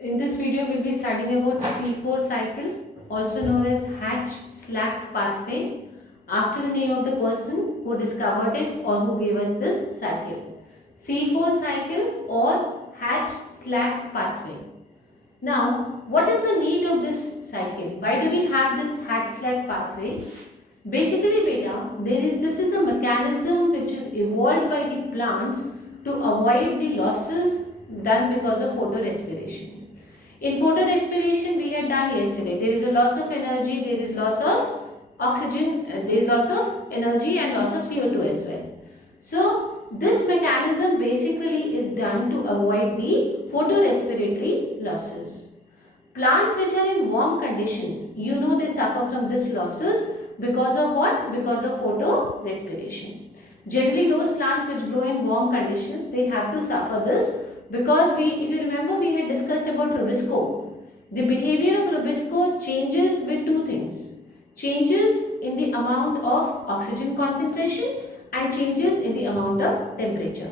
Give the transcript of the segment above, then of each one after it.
In this video, we'll be studying about C4 cycle, also known as Hatch-Slack pathway, after the name of the person who discovered it or who gave us this cycle. C4 cycle or Hatch-Slack pathway. Now, what is the need of this cycle? Why do we have this Hatch-Slack pathway? Basically, beta, this is a mechanism which is evolved by the plants to avoid the losses done because of photorespiration. In photorespiration, we had done yesterday. There is a loss of energy, there is loss of oxygen, there is loss of energy and loss of CO2 as well. So, this mechanism basically is done to avoid the photorespiratory losses. Plants which are in warm conditions, you know they suffer from these losses because of what? Because of photorespiration. Generally, those plants which grow in warm conditions, they have to suffer this because if you remember, we had discussed about rubisco. The behavior of rubisco changes with two things. Changes in the amount of oxygen concentration and changes in the amount of temperature.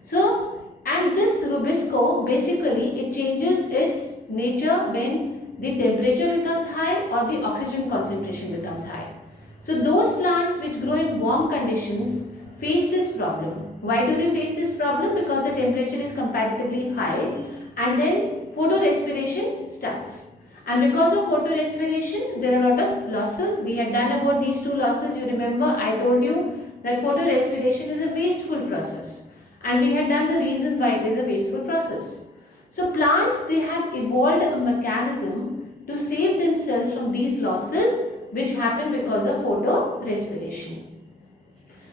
So, and this rubisco basically it changes its nature when the temperature becomes high or the oxygen concentration becomes high. So, those plants which grow in warm conditions face this problem. Why do they face this problem? Because the temperature is comparatively high and then photorespiration starts. And because of photorespiration, there are a lot of losses. We had done about these two losses. You remember I told you that photorespiration is a wasteful process. And we had done the reasons why it is a wasteful process. So plants, they have evolved a mechanism to save themselves from these losses which happen because of photorespiration.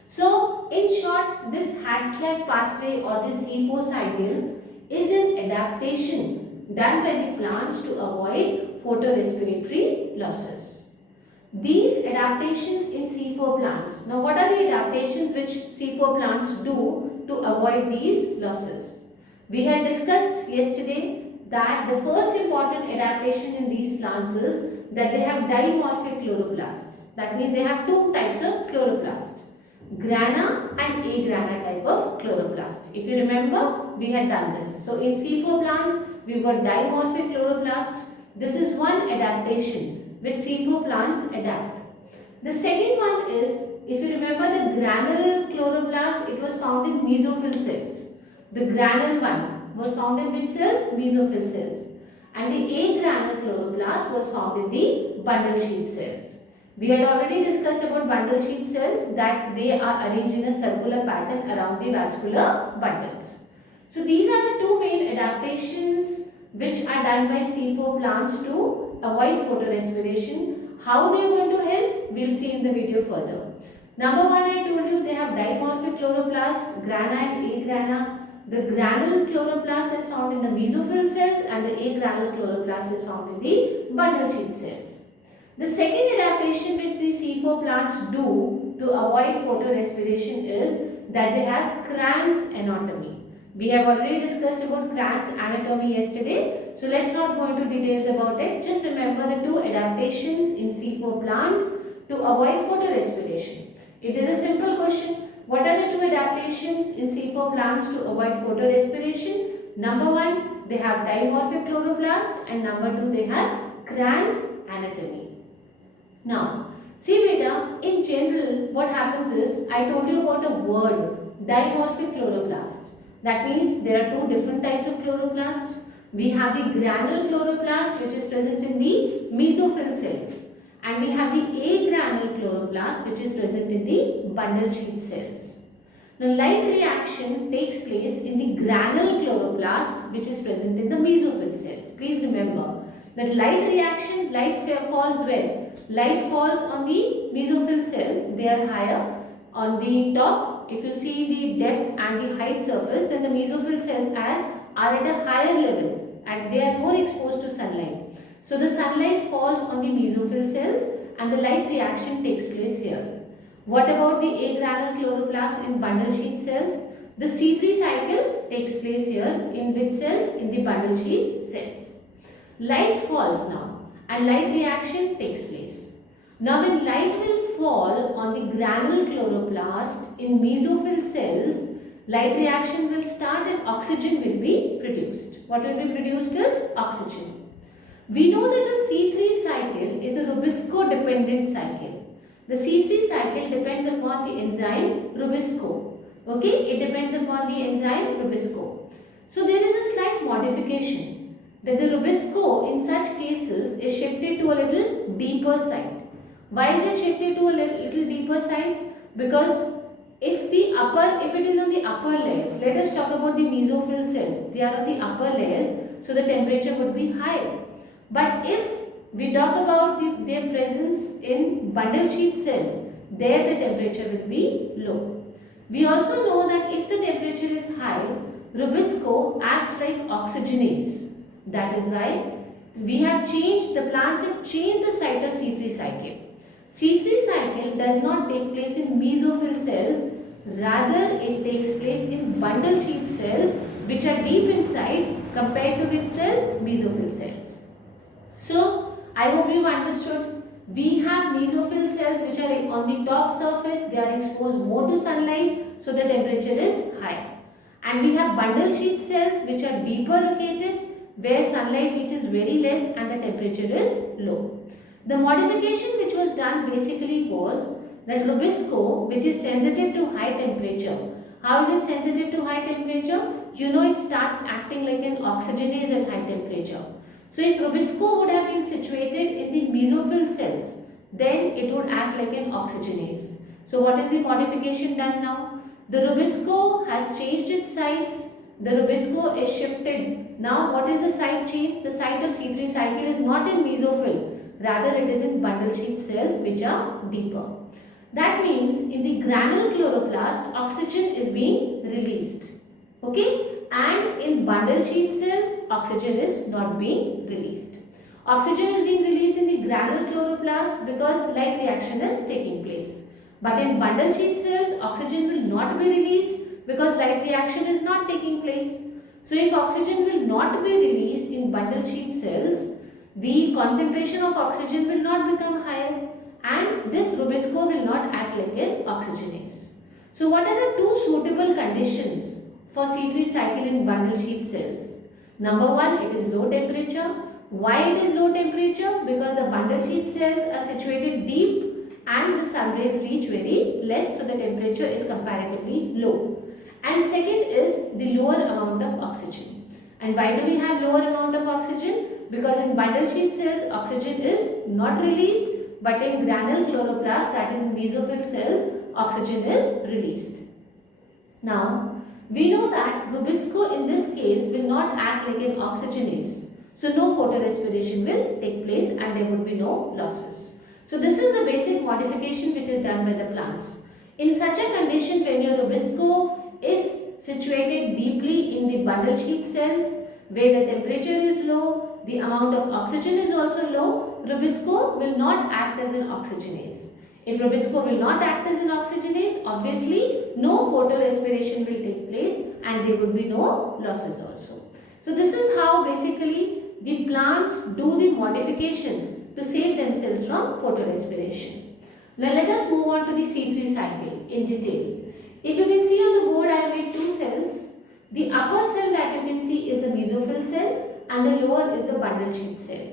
So, in short, this Hatch-Slack pathway or this C4 cycle is an adaptation done by the plants to avoid photorespiratory losses. These adaptations in C4 plants. Now, what are the adaptations which C4 plants do to avoid these losses? We had discussed yesterday that the first important adaptation in these plants is that they have dimorphic chloroplasts. That means they have two types of chloroplast. Grana and agrana type of chloroplast. If you remember, we had done this. So in C4 plants, we got dimorphic chloroplast. This is one adaptation which C4 plants adapt. The second one is, if you remember the granule chloroplast, it was found in mesophyll cells. The granule one was found in which cells? Mesophyll cells. And the agranule chloroplast was found in the bundle sheath cells. We had already discussed about bundle sheath cells that they are arranged in a circular pattern around the vascular bundles. So these are the two main adaptations which are done by C4 plants to avoid photorespiration. How they are going to help, we will see in the video further. Number one, I told you they have dimorphic chloroplast, grana and agrana. The granule chloroplast is found in the mesophyll cells and the agranule chloroplast is found in the bundle sheath cells. The second adaptation which the C4 plants do to avoid photorespiration is that they have Kranz anatomy. We have already discussed about Kranz anatomy yesterday. So let's not go into details about it. Just remember the two adaptations in C4 plants to avoid photorespiration. It is a simple question. What are the two adaptations in C4 plants to avoid photorespiration? Number one, they have dimorphic chloroplast and number two, they have Kranz anatomy. Now, see beta, in general, what happens is, I told you about a word, dimorphic chloroplast. That means there are two different types of chloroplast. We have the granule chloroplast which is present in the mesophyll cells. And we have the agranule chloroplast which is present in the bundle sheath cells. Now, light reaction takes place in the granule chloroplast which is present in the mesophyll cells. Please remember that light reaction, light falls where? Light falls on the mesophyll cells, they are higher on the top. If you see the depth and the height surface, then the mesophyll cells are at a higher level and they are more exposed to sunlight. So the sunlight falls on the mesophyll cells and the light reaction takes place here. What about the agranule chloroplast in bundle sheath cells? The C3 cycle takes place here in which cells? In the bundle sheath cells. Light falls now and light reaction takes place. Now when light will fall on the granule chloroplast in mesophyll cells, Light reaction will start and oxygen will be produced. What will be produced is oxygen. We know that the C3 cycle is a Rubisco dependent cycle. The C3 cycle depends upon the enzyme Rubisco. Okay, it depends upon the enzyme Rubisco. So there is a slight modification that the Rubisco in such cases is shifted to a little deeper side. Why is it shifted to a little deeper side? Because if it is on the upper layers, let us talk about the mesophyll cells. They are on the upper layers, so the temperature would be higher. But if we talk about their presence in bundle sheath cells, there the temperature will be low. We also know that if the temperature is high, Rubisco acts like oxygenase. That is why the plants have changed the site of C3 cycle. C3 cycle does not take place in mesophyll cells, rather it takes place in bundle sheath cells which are deep inside compared to which cells? Mesophyll cells. So, I hope you understood. We have mesophyll cells which are on the top surface, they are exposed more to sunlight, so the temperature is high. And we have bundle sheath cells which are deeper located, where sunlight reaches very less and the temperature is low. The modification which was done basically was that Rubisco, which is sensitive to high temperature. How is it sensitive to high temperature? You know, it starts acting like an oxygenase at high temperature. So if Rubisco would have been situated in the mesophyll cells, then it would act like an oxygenase. So what is the modification done now? The Rubisco has changed its sites. The Rubisco is shifted. Now what is the site change? The site of C3 cycle is not in mesophyll. Rather it is in bundle sheath cells which are deeper. That means in the granule chloroplast, oxygen is being released. Okay? And in bundle sheath cells, oxygen is not being released. Oxygen is being released in the granule chloroplast because light reaction is taking place. But in bundle sheath cells, oxygen will not be released because light reaction is not taking place. So if oxygen will not be released in bundle sheath cells, the concentration of oxygen will not become higher and this Rubisco will not act like an oxygenase. So what are the two suitable conditions for C3 cycle in bundle sheath cells? Number one, it is low temperature. Why it is low temperature? Because the bundle sheath cells are situated deep and the sun rays reach very less, so the temperature is comparatively low. And second is the lower amount of oxygen. And why do we have lower amount of oxygen? Because in bundle sheath cells, oxygen is not released, but in granule chloroplast, that is in mesophyll cells, oxygen is released. Now, we know that Rubisco in this case will not act like an oxygenase. So, no photorespiration will take place and there would be no losses. So, this is the basic modification which is done by the plants. In such a condition, when your Rubisco is situated deeply in the bundle sheath cells, where the temperature is low, the amount of oxygen is also low, Rubisco will not act as an oxygenase. If Rubisco will not act as an oxygenase, obviously no photorespiration will take place and there would be no losses also. So this is how basically the plants do the modifications to save themselves from photorespiration. Now let us move on to the C3 cycle in detail. If you can see on the board, I have made two cells. The upper cell that you can see is the mesophyll cell and the lower is the bundle sheath cell.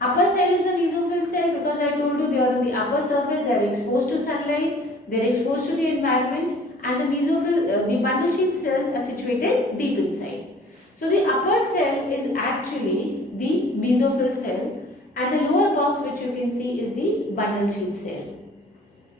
Upper cell is the mesophyll cell because I told you they are on the upper surface, they are exposed to sunlight, they are exposed to the environment, and the bundle sheath cells are situated deep inside. So the upper cell is actually the mesophyll cell and the lower box which you can see is the bundle sheath cell.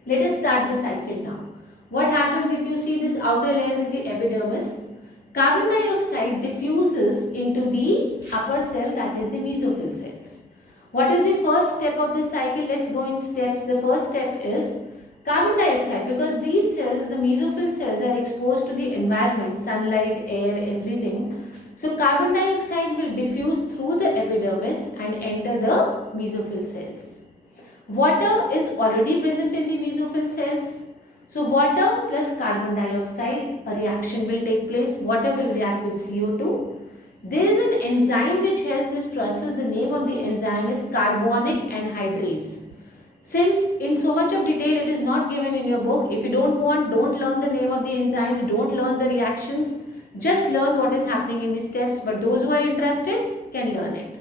Let us start the cycle now. What happens if you see this outer layer is the epidermis? Carbon dioxide diffuses into the upper cell, that is the mesophyll cells. What is the first step of this cycle? Let's go in steps. The first step is carbon dioxide, because these cells, the mesophyll cells, are exposed to the environment, sunlight, air, everything. So carbon dioxide will diffuse through the epidermis and enter the mesophyll cells. Water is already present in the mesophyll cells. So water plus carbon dioxide, a reaction will take place. Water will react with CO2. There is an enzyme which helps this process. The name of the enzyme is carbonic anhydrase. Since in so much of detail it is not given in your book, if you don't want, don't learn the name of the enzymes, don't learn the reactions, just learn what is happening in the steps, but those who are interested can learn it.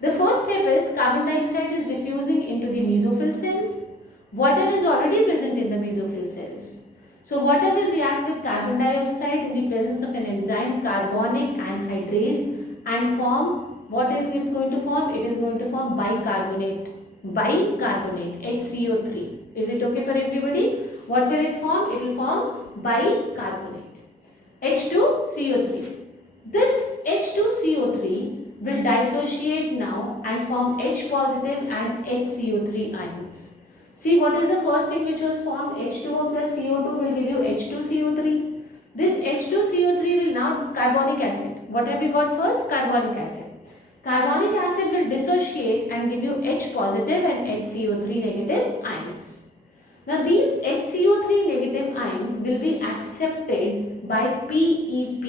The first step is carbon dioxide is diffusing into the mesophyll cells. Water is already present in the mesophyll cells. So water will react with carbon dioxide in the presence of an enzyme carbonic anhydrase and form, what is it going to form? It is going to form bicarbonate, HCO3. Is it okay for everybody? What will it form? It will form bicarbonate, H2CO3. This H2CO3 will dissociate now and form H positive and HCO3 ions. See, what is the first thing which was formed? H2O plus CO2 will give you H2CO3. This H2CO3 will now carbonic acid. What have we got first? Carbonic acid. Carbonic acid will dissociate and give you H positive and HCO3 negative ions. Now these HCO3 negative ions will be accepted by PEP.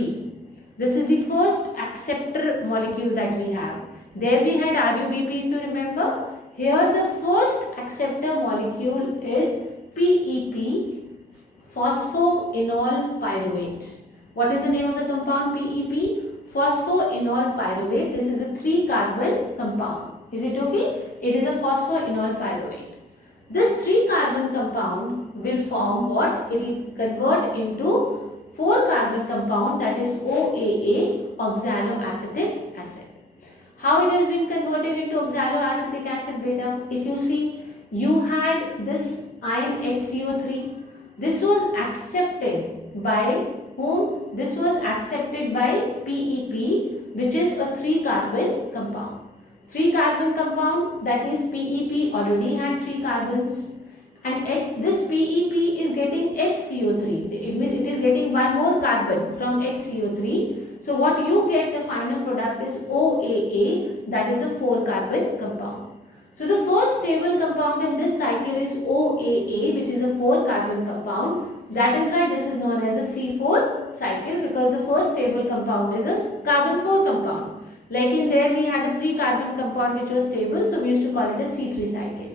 This is the first acceptor molecule that we have. There we had RUBP, if you remember. Here the first acceptor molecule is PEP, phosphoenol pyruvate. What is the name of the compound? PEP, phosphoenol pyruvate. This is a 3-carbon compound. Is it okay? It is a phosphoenol pyruvate. This 3-carbon compound will form what? It will convert into 4-carbon compound, that is OAA, oxaloacetic acid. How it has been converted into oxaloacetic acid, beta? If you see, you had this ion HCO3. This was accepted by whom? This was accepted by PEP, which is a 3-carbon compound. 3-carbon compound, that means PEP already had 3 carbons, and this PEP is getting HCO3. It is getting one more carbon from HCO3. So what you get, the final product is OAA, that is a 4-carbon compound. So the first stable compound in this cycle is OAA, which is a 4-carbon compound. That is why this is known as a C4 cycle, because the first stable compound is a carbon 4 compound. Like in there we had a 3-carbon compound which was stable, so we used to call it a C3 cycle.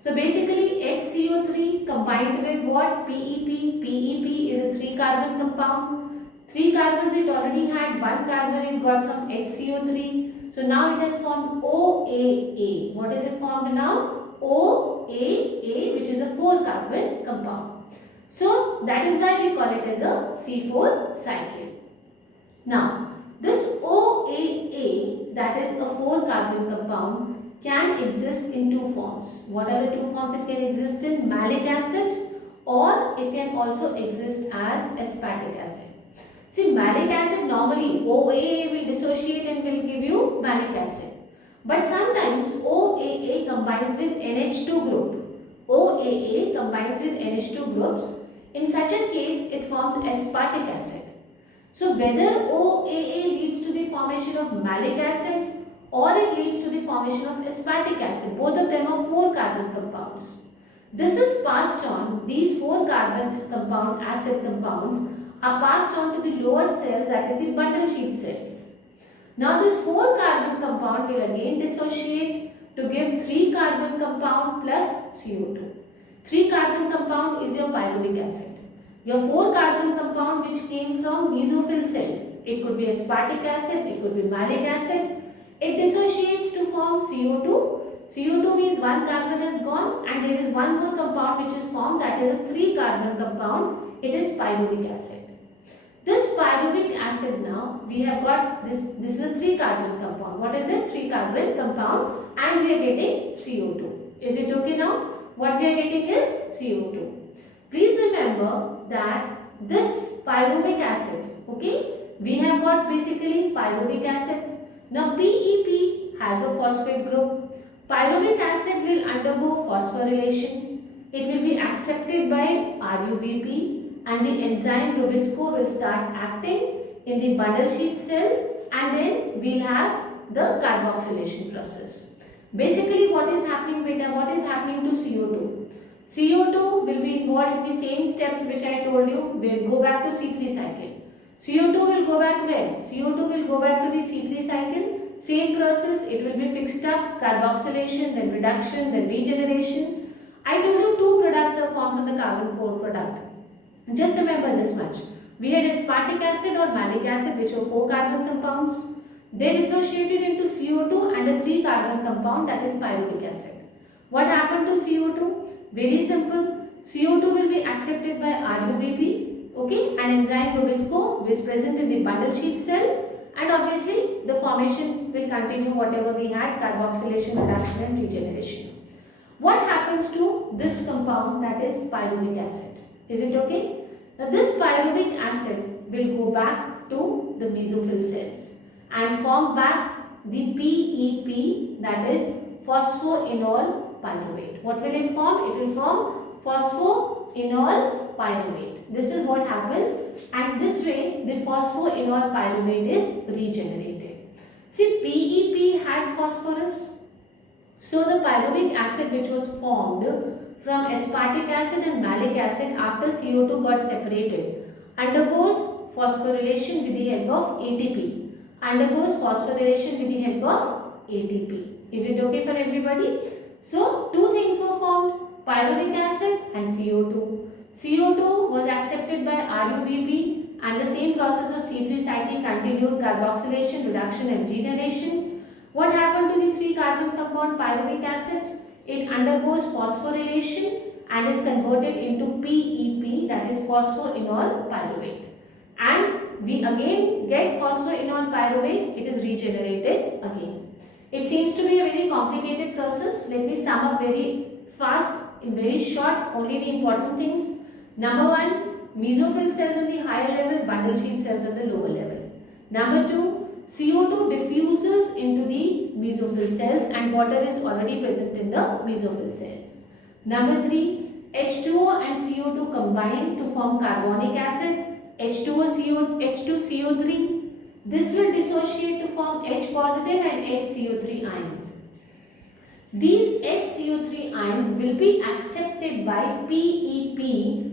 So basically HCO3 combined with what? PEP. PEP is a 3-carbon compound. 3 carbons it already had, 1 carbon it got from HCO3. So now it has formed OAA. What is it formed now? OAA, which is a 4-carbon compound. So that is why we call it as a C4 cycle. Now this OAA, that is a 4-carbon compound, can exist in 2 forms. What are the 2 forms it can exist in? Malic acid, or it can also exist as aspartic acid. See, malic acid normally OAA will dissociate and will give you malic acid. But sometimes OAA combines with NH2 group. OAA combines with NH2 groups. In such a case, it forms aspartic acid. So whether OAA leads to the formation of malic acid or it leads to the formation of aspartic acid, both of them are 4-carbon compounds. This is passed on, these 4-carbon compound acid compounds are passed on to the lower cells, that is the bundle sheath cells. Now this 4-carbon compound will again dissociate to give 3-carbon compound plus CO2. 3-carbon compound is your pyruvic acid. Your 4-carbon compound which came from mesophyll cells, it could be aspartic acid, it could be malic acid. It dissociates to form CO2. CO2 means 1 carbon has gone and there is one more compound which is formed, that is a 3-carbon compound. It is pyruvic acid. This pyruvic acid now, we have got this is a 3-carbon compound. What is it? 3-carbon compound, and we are getting CO2. Is it okay now? What we are getting is CO2. Please remember that this pyruvic acid, okay, we have got basically pyruvic acid. Now PEP has a phosphate group. Pyruvic acid will undergo phosphorylation. It will be accepted by RUBP and the enzyme Rubisco will start acting in the bundle sheath cells, and then we will have the carboxylation process. Basically what is happening, beta? What is happening to CO2? CO2 will be involved in the same steps which I told you. We will go back to C3 cycle. CO2 will go back where? CO2 will go back to the C3 cycle. Same process, it will be fixed up, carboxylation, then reduction, then regeneration. I told you two products are formed from the carbon 4 product. Just remember this much. We had aspartic acid or malic acid, which were 4 carbon compounds. They dissociated into CO2 and a 3 carbon compound, that is pyruvic acid. What happened to CO2? Very simple. CO2 will be accepted by RUBP, okay, and enzyme Rubisco is present in the bundle sheath cells, and obviously the formation will continue whatever we had, carboxylation, reduction and regeneration. What happens to this compound, that is pyruvic acid? Is it okay? Now this pyruvic acid will go back to the mesophyll cells and form back the PEP, that is phosphoenol pyruvate. What will it form? It will form phosphoenol pyruvate. This is what happens, and this way the phosphoenol pyruvate is regenerated. See, PEP had phosphorus. So the pyruvic acid which was formed from aspartic acid and malic acid after CO2 got separated undergoes phosphorylation with the help of ATP. Undergoes phosphorylation with the help of ATP. Is it okay for everybody? So two things were formed, pyruvic acid and CO2. CO2 was accepted by RUBP and the same process of C3 cycle continued, carboxylation, reduction and regeneration. What happened to the 3 carbon compound pyruvic acid? It undergoes phosphorylation and is converted into PEP, that is phosphoenol pyruvate. And we again get phosphoenol pyruvate, it is regenerated again. It seems to be a very complicated process. Let me sum up very fast, in very short, only the important things. Number 1, mesophyll cells on the higher level, bundle sheath cells on the lower level. Number 2, CO2 diffuses into the mesophyll cells and water is already present in the mesophyll cells. Number 3, H2O and CO2 combine to form carbonic acid, H2CO3. This will dissociate to form H positive and HCO3 ions. These HCO3 ions will be accepted by PEP,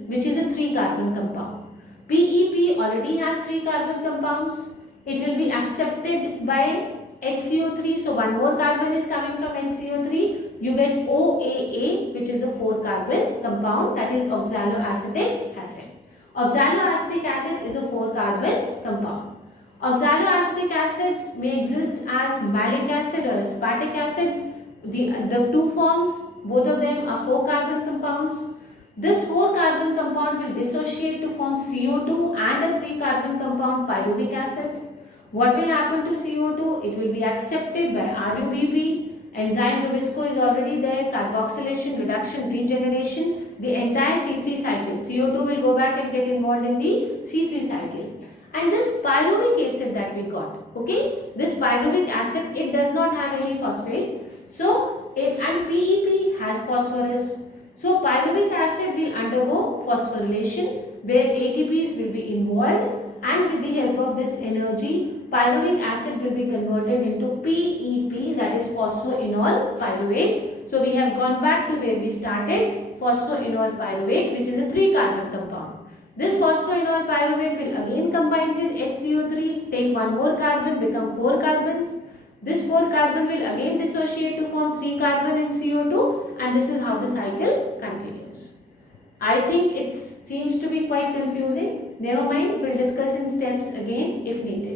which is a 3 carbon compound. PEP already has 3 carbon compounds. It will be accepted by HCO3. So one more carbon is coming from HCO3. You get OAA, which is a 4 carbon compound, that is oxaloacetic acid. Oxaloacetic acid is a 4 carbon compound. Oxaloacetic acid may exist as malic acid or aspartic acid. The two forms, both of them are 4 carbon compounds. This 4 carbon compound will dissociate to form CO2 and a 3 carbon compound pyruvic acid. What will happen to CO2? It will be accepted by RUBP. Enzyme Rubisco is already there. Carboxylation, reduction, regeneration. The entire C3 cycle. CO2 will go back and get involved in the C3 cycle. And this pyruvic acid that we got, okay? This pyruvic acid, it does not have any phosphate. So, and PEP has phosphorus. So, pyruvic acid will undergo phosphorylation where ATPs will be involved, and with the help of this energy, pyruvic acid will be converted into PEP, that is phosphoenol pyruvate. So, we have gone back to where we started, phosphoenol pyruvate, which is a 3 carbon compound. This phosphoenol pyruvate will again combine with HCO3, take one more carbon, become 4 carbons. This 4 carbon will again dissociate to form 3 carbon in CO2, and this is how the cycle continues. I think it seems to be quite confusing. Never mind, we'll discuss in steps again if needed.